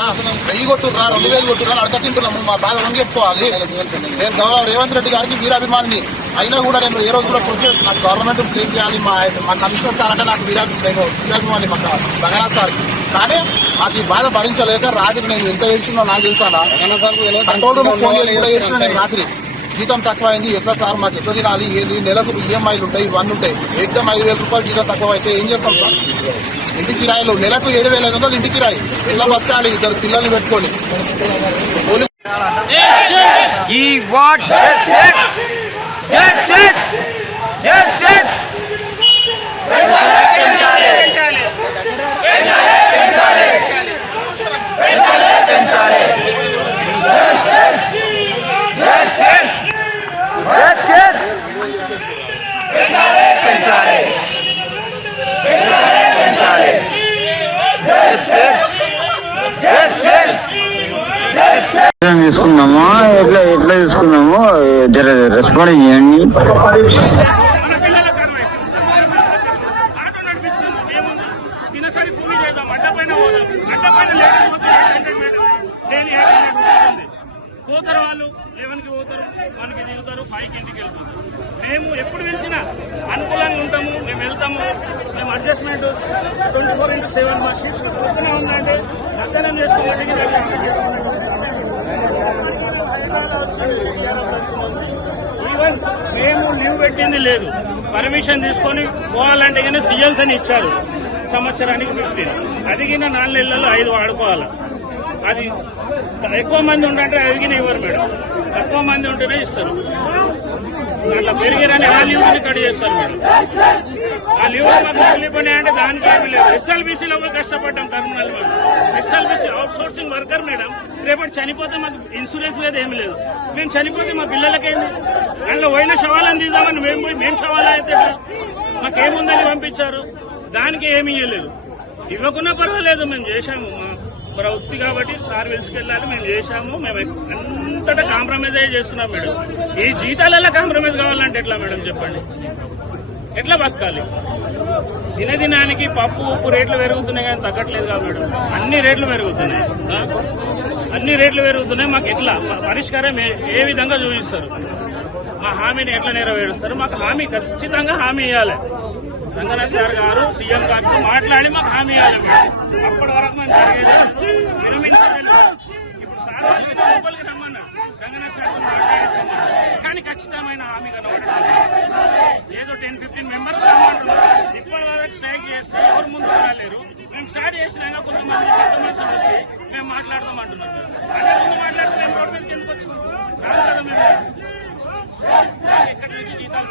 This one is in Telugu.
అసలు 1000 కొట్టురా 2000 కొట్టురా అడక తింటున్నాము. మా బాధ అని చెప్పుకోవాలి. నేను గౌరవ రేవంత్ రెడ్డి గారికి వీరాభిమానిని అయినా కూడా నేను ఏ రోజు కూడా నాకు గవర్నమెంట్ క్లెయిమ్ చేయాలి. మా కమిషనర్ సార్ అంటే నాకు వీరాభిమాని మా భగనాథ్ సార్. కానీ నాకు ఈ బాధ భరించలేక రాత్రి నేను ఎంత ఏడ్చినా నాకు తెలుసానా కంట్రోల్ రూమ్ ఫోన్ చేసి కూడా ఏడ్చిన నేను రాత్రి. జీతం తక్కువ అయింది, ఎట్లా సార్ మాకు ఎట్లా తినాలి, ఏది నెలకు ఈఎంఐలు ఉంటాయి, ఇవన్నీ ఉంటాయి. ఎగ్జామ్ 5000 రూపాయలు జీతం తక్కువ అయితే ఏం చేస్తాం సార్? ఇంటి కిరాయిలు నెలకు 7500 ఇంటి కిరాయి ఎట్లా బతకాలి? 2 పిల్లల్ని పెట్టుకొని తీసుకున్నామా ఎట్లా తీసుకున్నామో రెస్పాండ్ చేయండి. పోతారు వాళ్ళు 11కి పోతారు, 1కి దిగుతారు, 5కి ఇంటికి వెళ్తారు. మేము ఎప్పుడు వెళ్తున్నా అనుకూలంగా ఉంటాము, మేము వెళ్తాము. మేము అడ్జస్ట్మెంట్ 24/7 మా షిఫ్ట్ పొద్దున ఉందంటే మధ్యాహ్నం చేసుకోవాలి. ఈవెన్ మేము లీవ్ పెట్టింది లేదు. పర్మిషన్ తీసుకొని పోవాలంటే కానీ సీఎల్స్ అని ఇచ్చారు సంవత్సరానికి 15. అది కింద 4 నెలల్లో 5 వాడుకోవాలి. అది ఎక్కువ మంది ఉంటే అదిగిన ఇవ్వరు మేడం, తక్కువ మంది ఉంటేనే ఇస్తారు. అట్లా పెరిగిరని ఆ లీవ్ని కట్ చేస్తారు మేడం. ఆ లీవ్ మాకు మిగిలిపోయినా అంటే దానికి ఏమీ లేదు. ఎస్ఎల్బీసీలో కూడా కష్టపడ్డాం టర్మినల్ మేము. SLBC out sourcing worker madam. రేపటి చనిపోతే మాకు ఇన్సూరెన్స్ లేదు, ఏమి లేదు. మేము చనిపోతే మా పిల్లలకేంది? అందులో పోయిన శవాలను తీద్దామని మేము శవాలు అయితే మాకేముందని పంపించారు. దానికి ఏమీ ఇవ్వలేదు. ఇవ్వకున్నా పర్వాలేదు, మేము చేశాము. మా వృత్తి కాబట్టి సార్ వెలుసుకెళ్ళాలి, మేము చేశాము. మేము అంతటా కాంప్రమైజ్ అయ్యి చేస్తున్నాం మేడం. ఈ జీతాలలో కాంప్రమైజ్ కావాలంటే ఎట్లా మేడం చెప్పండి? ఎట్లా బతకాలి? దినదినానికి పప్పు ఉప్పు రేట్లు పెరుగుతున్నాయి కానీ తగ్గట్లేదు కదా మేడం. అన్ని రేట్లు పెరుగుతున్నాయి. మాకు ఎట్లా పరిష్కారం ఏ విధంగా చూపిస్తారు? మా హామీని ఎట్లా నెరవేరుస్తారు? మాకు హామీ ఖచ్చితంగా హామీ ఇవ్వాలి. రంగనాథ్ సార్ గారు సీఎం గారితో మాట్లాడి మాకు హామీ ఇవ్వాలి మేడం. అప్పటి వరకు మేము విరమించలేదు. ఇప్పుడు సార్ లోపలికి రమ్మన్నారు, రంగనాథ్ సార్తో మాట్లాడేస్తున్నాం. కానీ ఖచ్చితమైన హామీ కనబడుతుంది. ఏదో 10-15 మెంబర్స్ రమ్మంటున్నారు. ఇప్పటి వరకు స్ట్రైక్ చేస్తే ఎవరు ముందు రాలేరు. మేము స్టార్ట్ చేసినాక కొంతమంది పెద్ద మనుషులు వచ్చి మేము మాట్లాడదాం అంటున్నారు. అదే ముందు మాట్లాడితే మేము రోడ్డు మీదకి ఎందుకు వచ్చాము? రాదు కదా మేము. ఎక్కడి నుంచి జీతాలు